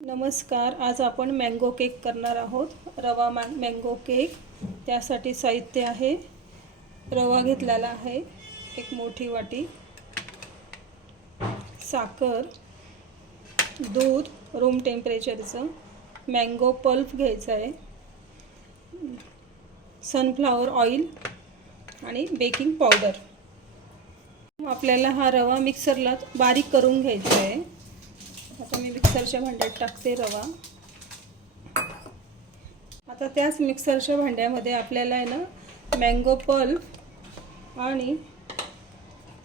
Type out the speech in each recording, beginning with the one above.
नमस्कार. आज आपण मँगो केक करणार आहोत. रवा मँगो केक. त्यासाठी साहित्य आहे, रवा घेतलेला आहे, एक मोठी वाटी, साखर, दूध रूम टेम्परेचरचं, मँगो पल्प घ्यायचं आहे, सनफ्लॉवर ऑइल आणि बेकिंग पावडर. आपल्याला हा रवा मिक्सरला बारीक करून घ्यायचा आहे. आता मी मिक्सरच्या भांड्यात टाकते रवा. आता त्याच मिक्सरच्या भांड्यामध्ये आपल्याला आहे ना, मँगो पल्प आणि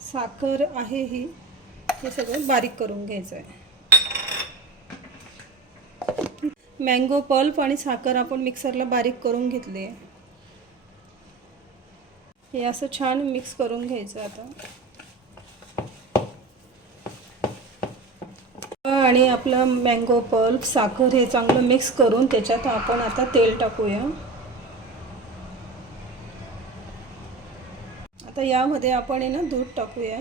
साखर आहे हे सगळं बारीक करून घ्यायचं आहे. मँगो पल्प आणि साखर आपण मिक्सरला बारीक करून घेतले. हे असं छान मिक्स करून घ्यायचं. आता आणि आपलं मँगो पल्प, साखर हे चांगलं मिक्स करून त्याच्यात आपण आता तेल टाकूया. आता यामध्ये आपण आहे ना दूध टाकूया,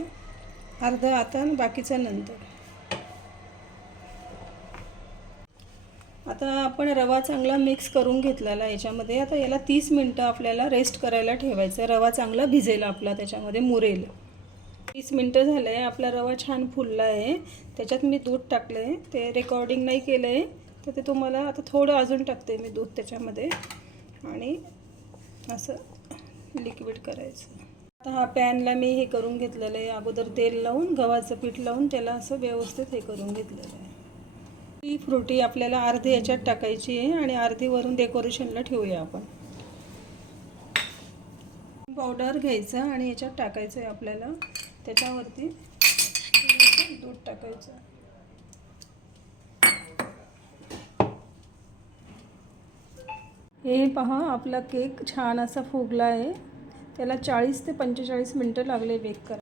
अर्धा आता बाकीचं नंतर. आता आपण रवा चांगला मिक्स करून घेतलेला याच्यामध्ये. आता याला 30 मिनटं आपल्याला रेस्ट करायला ठेवायचं. रवा चांगला भिजेल आपला, त्याच्यामध्ये मुरेल. 30 मिनटं झालं आहे. आपला रवा छान फुलला आहे. त्याच्यात मी दूध टाकलं आहे. ते रेकॉर्डिंग नाही केलं आहे, तर ते तुम्हाला आता थोडं अजून टाकते मी दूध त्याच्यामध्ये, आणि असं लिक्विड करायचं. आता हा पॅनला मी हे करून घेतलेलं आहे, अगोदर तेल लावून, गव्हाचं पीठ लावून त्याला असं व्यवस्थित हे करून घेतलेलं आहे. ही फ्रुटी आपल्याला अर्धी याच्यात टाकायची आहे आणि अर्धी वरून डेकोरेशनला ठेवूया आपण. पावडर घ्यायचं आणि याच्यात टाकायचं आहे आपल्याला. त्याच्यावरती दूध टाकायचं. हे पहा, आपला केक छान असा फुगला आहे. त्याला 40 ते 45 मिनटं लागले बेक करायला.